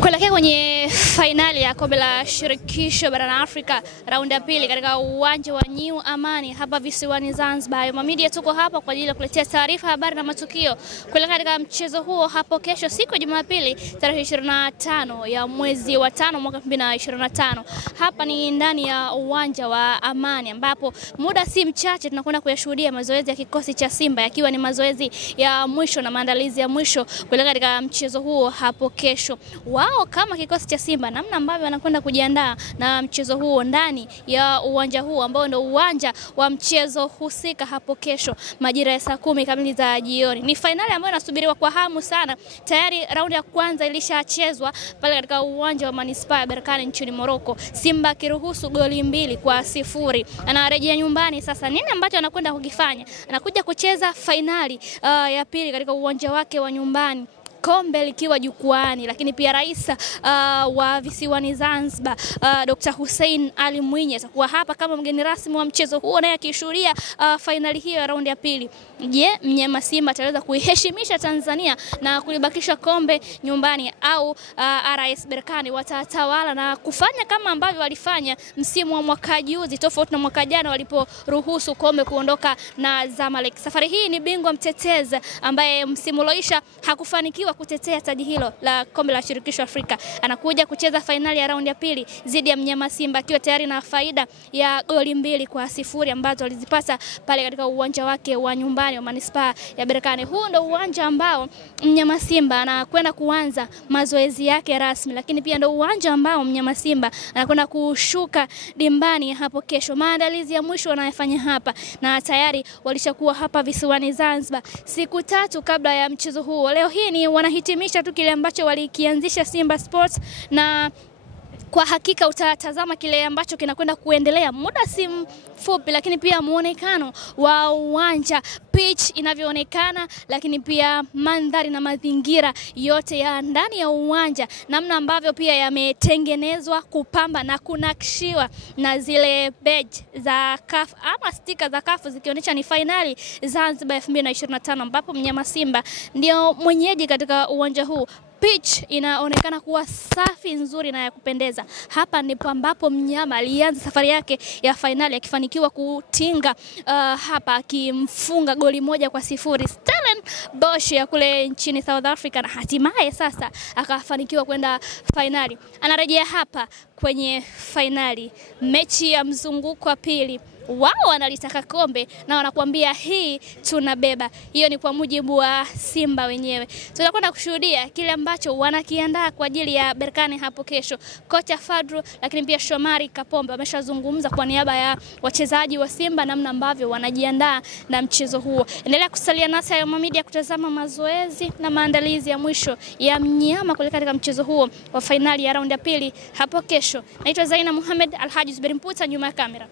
Kuelekea kwenye fainali ya kombe la shirikisho barani Afrika raundi ya pili katika uwanja wa New Amani hapa visiwani Zanzibar. Yoma Media tuko hapa kwa ajili ya kuletea taarifa, habari na matukio kuelekea katika mchezo huo hapo kesho siku ya Jumapili tarehe 25 ya mwezi wa 5 mwaka 2025. Hapa ni ndani ya uwanja wa Amani ambapo muda si mchache tunakwenda kuyashuhudia mazoezi ya kikosi cha Simba yakiwa ni mazoezi ya mwisho na maandalizi ya mwisho kuelekea katika mchezo huo hapo kesho. Wao kama kikosi cha Simba namna ambavyo wanakwenda kujiandaa na mchezo huo ndani ya uwanja huu ambao ndio uwanja wa mchezo husika hapo kesho majira ya saa 10 kamili za jioni. Ni finali ambayo inasubiriwa kwa hamu sana. Tayari raundi ya kwanza ilishachezwa pale katika uwanja wa Manispaa ya Berkane nchini Morocco. Simba kiruhusu goli 2-0. Anarejea nyumbani sasa. Nini ambacho anakwenda kukifanya? Anakuja kucheza finali ya pili katika uwanja wake wa nyumbani, kombe likiwa jukwaani, lakini pia rais wa visiwani Zanzibar Dr. Hussein Ali Mwinyi atakuwa hapa kama mgeni rasmi wa mchezo huo naye akishuhudia finali hiyo ya raundi ya pili. Je, mnyama Simba ataweza kuiheshimisha Tanzania na kulibakisha kombe nyumbani au RS Berkane watatawala na kufanya kama ambavyo walifanya msimu wa mwaka juzi, tofauti na mwaka jana waliporuhusu kombe kuondoka na Zamalek? Safari hii ni bingwa mtetezi ambaye msimu uliisha hakufanikiwa kutetea taji hilo la kombe la shirikisho Afrika. Anakuja kucheza finali ya raundi ya pili dhidi ya mnyama Simba akiwa tayari na faida ya goli 2-0 ambazo alizipata pale katika uwanja wake wa nyumbani wa Manispaa ya Berkane. Huu ndio uwanja ambao mnyama Simba anakwenda kuanza mazoezi yake rasmi, lakini pia ndio uwanja ambao mnyama Simba anakwenda kushuka dimbani hapo kesho. Maandalizi ya mwisho wanayofanya hapa na tayari walishakuwa hapa visiwani Zanzibar siku 3 kabla ya mchezo huo. Leo hii ni wanahitimisha tu kile ambacho walikianzisha Simba Sports, na kwa hakika utatazama kile ambacho kinakwenda kuendelea muda si mfupi, lakini pia muonekano wa uwanja, pitch inavyoonekana, lakini pia mandhari na mazingira yote ya ndani ya uwanja, namna ambavyo pia yametengenezwa, kupamba na kunakshiwa na zile badge za CAF ama sticker za CAF zikionyesha ni finali Zanzibar 2025 ambapo mnyama Simba ndio mwenyeji katika uwanja huu. Pitch inaonekana kuwa safi, nzuri na ya kupendeza. Hapa ndipo ambapo mnyama alianza safari yake ya finali akifanikiwa kutinga hapa akimfunga goli 1-0 Stellenbosch ya kule nchini South Africa, na hatimaye sasa akafanikiwa kwenda finali. Anarejea hapa kwenye finali, mechi ya mzunguko wa pili. Wao wanalitaka kombe na wanakuambia hii tunabeba. Hiyo ni kwa mujibu wa Simba wenyewe. Tutakwenda kushuhudia kile ambacho wanakiandaa kwa ajili ya Berkane hapo kesho. Kocha Fadru lakini pia Shomari Kapombe wameshazungumza kwa niaba ya wachezaji wa Simba namna ambavyo wanajiandaa na mchezo huo. Endelea kusalia nasi Yoma Media kutazama mazoezi na maandalizi ya mwisho ya mnyama kuelekea katika mchezo huo wa finali ya raundi ya pili hapo kesho. Naitwa Zaina Mohamed, Alhaji Zuberi Mputa nyuma ya kamera.